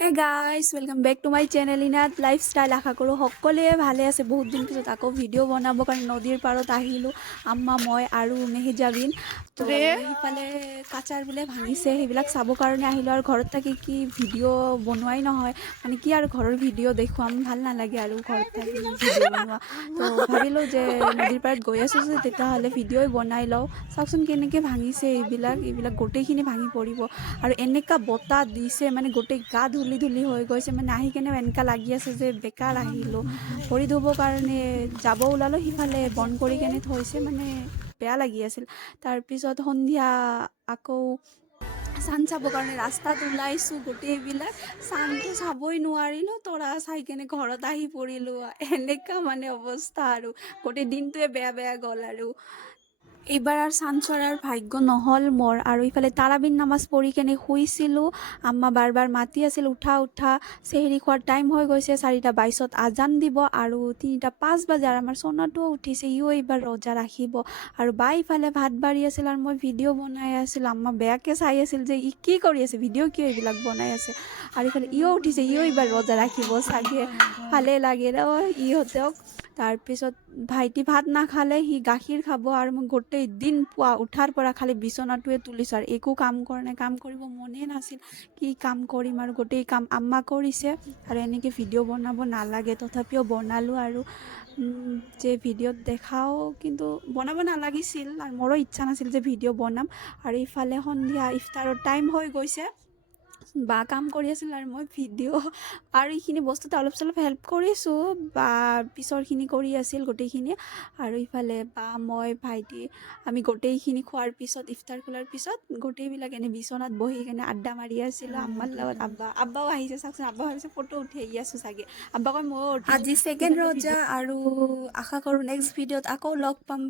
হে guys welcome back to my channel ইনাত lifestyle. আশা কৰোঁ সকলোৱে ভালে আছে। বহুত দিন পিছত আকৌ ভিডিঅ' বনাবৰ কাৰণে নদীৰ পাৰত আহিলোঁ, আম্মা মই আৰু মেহেজাবিন। তো সিফালে কাচাৰ বোলে ভাঙিছে, সেইবিলাক চাবৰ কাৰণে আহিলোঁ। আৰু ঘৰত থাকি কি ভিডিঅ' বনোৱাই নহয়, মানে কি আৰু ঘৰৰ ভিডিঅ' দেখুৱাম, ভাল নালাগে আৰু ঘৰত থাকি ভিডিঅ' বনোৱা। তো ভাবিলোঁ যে নদীৰ পাৰত গৈ আছোঁ যে তেতিয়াহ'লে ভিডিঅ'ই বনাই লওঁ। চাওকচোন কেনেকৈ ভাঙিছে এইবিলাক গোটেইখিনি ভাঙি পৰিব। আৰু এনেকুৱা বতাহ দিছে, মানে গোটেই গা ধূলি ধূলি হৈ গৈছে। মানে আহি কেনে এনেকুৱা লাগি আছে যে বেকাৰ আহিলোঁ। ভৰি ধুবৰ কাৰণে যাব ওলালোঁ, সিফালে বন্ধ কৰি কেনে থৈছে, মানে বেয়া লাগি আছিল। তাৰপিছত সন্ধিয়া আকৌ চান চাবৰ কাৰণে ৰাস্তাত ওলাইছোঁ, গোটেইবিলাক চানটো চাবই নোৱাৰিলোঁ। তৰা চাই কেনে ঘৰত আহি পৰিলোঁ। এনেকুৱা মানে অৱস্থা, আৰু গোটেই দিনটোৱে বেয়া বেয়া গ'ল। আৰু এইবাৰ আৰু চান চৰাৰ ভাগ্য নহ'ল মোৰ। আৰু ইফালে তাৰাবিন নামাজ পঢ়ি কেনে শুইছিলোঁ। আম্মা বাৰ বাৰ মাতি আছিল, উঠা উঠা, চেহেৰি খোৱাৰ টাইম হৈ গৈছে। 4:22 আজান দিব আৰু 3:05 বাজে। আৰু আমাৰ সোণাটোও উঠিছে, ইও এইবাৰ ৰোজা ৰাখিব। আৰু বা ইফালে ভাত বাঢ়ি আছিল আৰু মই ভিডিঅ' বনাই আছিলোঁ। আম্মা বেয়াকৈ চাই আছিল যে ই কি কৰি আছে, ভিডিঅ' কিয় এইবিলাক বনাই আছে। আৰু ইফালে ইও উঠিছে, ইও এইবাৰ ৰোজা ৰাখিব চাগে। ভালে লাগে ন ইহঁতক। তাৰপিছত ভাইটি ভাত নাখালে, সি গাখীৰ খাব। আৰু মই গোটেই দিন পুৱা উঠাৰ পৰা খালি বিচনাটোৱে তুলিছোঁ, আৰু একো কাম কৰা নাই। কাম কৰিব মনেই নাছিল, কি কাম কৰিম। আৰু গোটেই কাম আম্মা কৰিছে। আৰু এনেকৈ ভিডিঅ' বনাব নালাগে, তথাপিও বনালোঁ। আৰু যে ভিডিঅ'ত দেখাও, কিন্তু বনাব নালাগিছিল। আৰু মোৰো ইচ্ছা নাছিল যে ভিডিঅ' বনাম। আৰু ইফালে সন্ধিয়া ইফতাৰৰ টাইম হৈ গৈছে, বা কাম কৰি আছিল আৰু মই ভিডিঅ'। আৰু এইখিনি বস্তুতে অলপ চলপ হেল্প কৰিছোঁ, বা পিছৰখিনি কৰি আছিল গোটেইখিনি। আৰু ইফালে বা মই ভাইটি আমি গোটেইখিনি খোৱাৰ পিছত, ইফতাৰ খোলাৰ পিছত গোটেইবিলাক এনে বিচনাত বহি কেনে আড্ডা মাৰি আছিলোঁ আম্মাৰ লগত। আব্বাও আহিছে, চাওকচোন আব্বা ভাবিছে ফটো উঠি আহি আছোঁ চাগে। আব্বা কয় ময়ো আজি ছেকেণ্ড ৰোজা, আৰু আশা কৰোঁ নেক্সট ভিডিঅ'ত আকৌ লগ পাম।